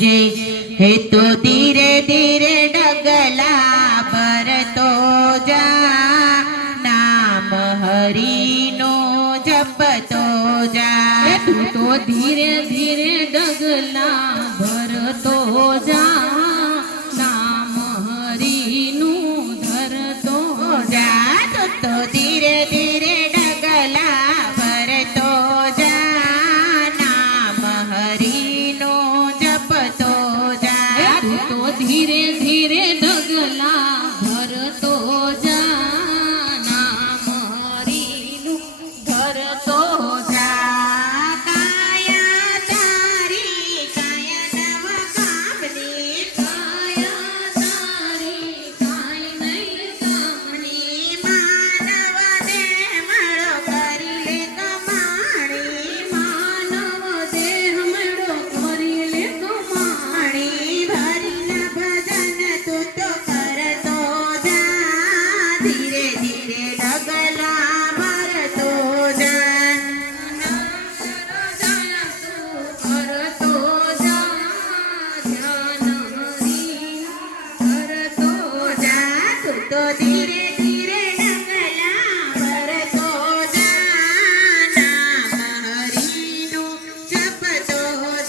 जे हे तो धीरे धीरे डगला भरतो जा नाम हरि नो जपतो जा तू तो धीरे धीरे डगला भरतो जा नाम हरि नु धरतो जा तो धीरे धीरे डगला भरतो जा नाम हरि नो जपतो जा तू तो धीरे धीरे डगला भरतो जा नाम हरि नु धरतो जा काया तारी काया नव कामनी काया तारी काय नहीं कामनी मानव दे मळो करी ले कमाणी मानव देह मळो करिले कमाणी भरीला भजन तू तो करतो जा धीरे धीरे डगला भरतो जा करतो जा ध्यान हरि करतो जा तू तो धीरे धीरे डगला भरतो जा नाम हरि नु जपतो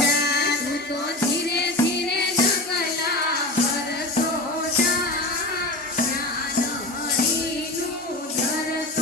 जा तू तो धीरे धीरे डगला भरतो जा ध्यान हरि नु धरतो जा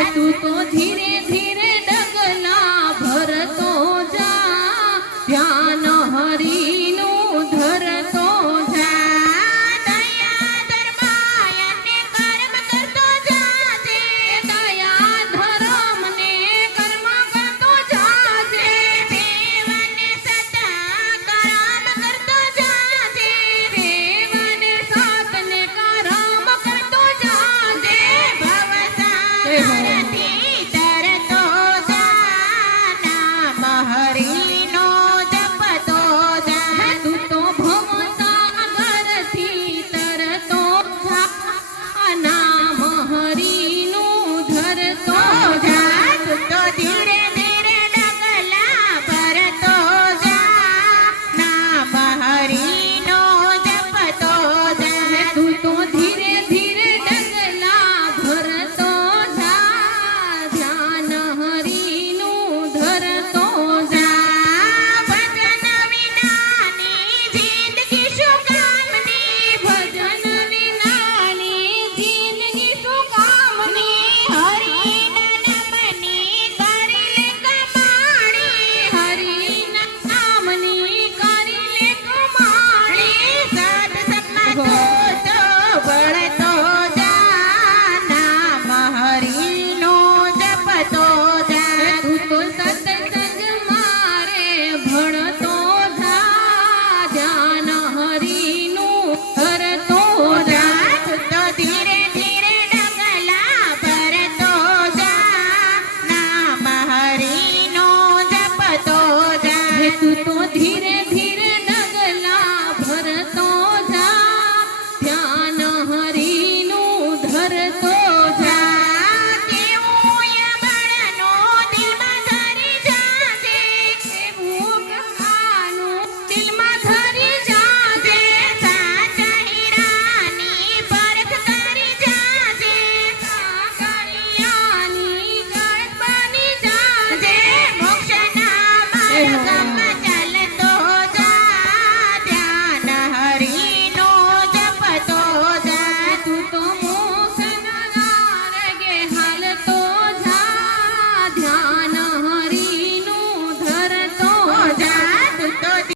હે તું તો ધીરે ધીરે ડગલા ભરતો જા ધ્યાન હરીનું ધરતો જા દયા ધર્માયને કર્મ કરતો જાજે દયા ધર્મ ને કર્મ કરતો જાજે દેવને સદા કરમ કરતો જાજે દેવને સાતને કરમ કરતો જાજે ભવસાગરથી તરતો જા નામ હરિનો જપતો જા તું તો ભવસાગરથી તરતો જા નામ હરીનું ધરતો જા